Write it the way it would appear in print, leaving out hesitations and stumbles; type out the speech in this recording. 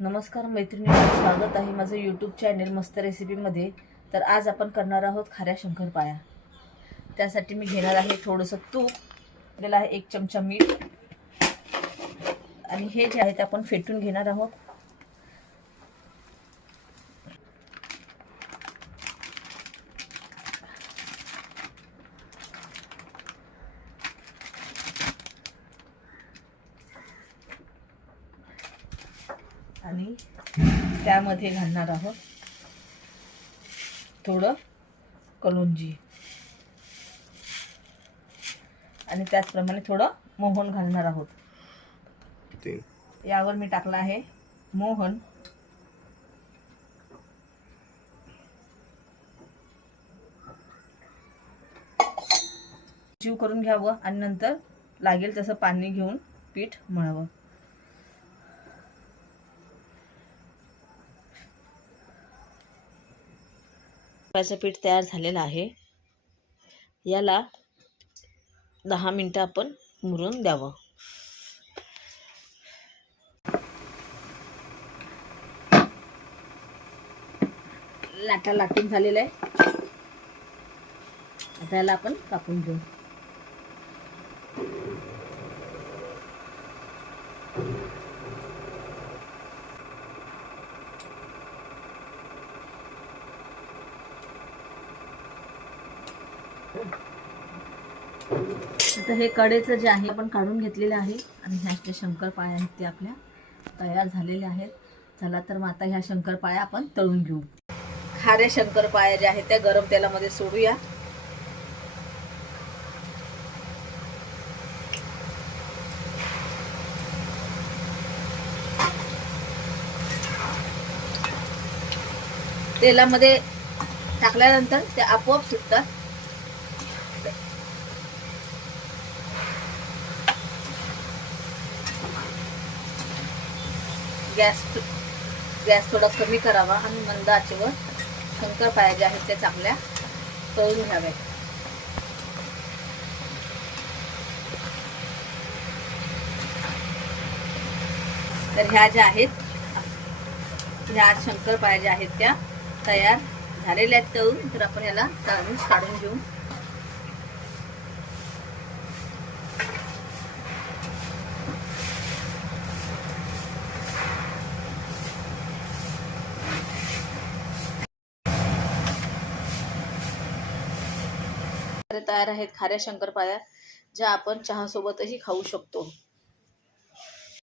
नमस्कार मैत्रिणींनो, स्वागत आहे माझं यूट्यूब चॅनल मस्त रेसिपीमध्ये। तर आज आपण करणार आहोत खाऱ्या शंकरपाळ्या। त्यासाठी मी घेणार आहे थोडंसं तूप, त्याला आहे 1 चमचा मीठ आणि हे जे आहे ते आपण फेटून घेणार आहोत। आणि त्यामध्ये घालणार आहोत थोडं कलुंजी आणि त्याचप्रमाणे थोडं मोहन घालणार आहोत। यावर मी टाकला आहे मोहन। जीव करून घ्यावं आणि नंतर लागेल तसं पाणी घेऊन पीठ मळावं। शंकरपाळ्याचं पीठ तयार झालेलं आहे। याला 10 मिनिटं आपण मुरून द्यावं। लाटा लाटून झालेलं आहे। आता याला आपण कापून घेऊ। आता हे कडेचं जे आहे आपण काढून घेतलेले आहे आणि ह्या जे शंकरपाळ्या आहेत ते आपल्या तयार झालेले आहेत। चला तर मग आता ह्या शंकरपाळ्या आपण तळून घेऊ। खाऱ्या शंकरपाळ्या ज्या आहेत त्या गरम तेलामध्ये सोडूया। तेलामध्ये टाकल्यानंतर ते आपोआप सुटतात। गॅस थोडा कमी करावा आणि मंद आचेवर शंकरपाळ्या ज्या आहेत त्या चांगल्या तळून घ्याव्या। तर ह्या ज्या आहेत ह्या शंकरपाळ्या ज्या आहेत त्या तयार झालेल्या आहेत तळून। तर आपण याला काढून घेऊ। तयार आहेत खाऱ्या शंकरपाळ्या, ज्या आपण चहा सोबतही खाऊ शकतो।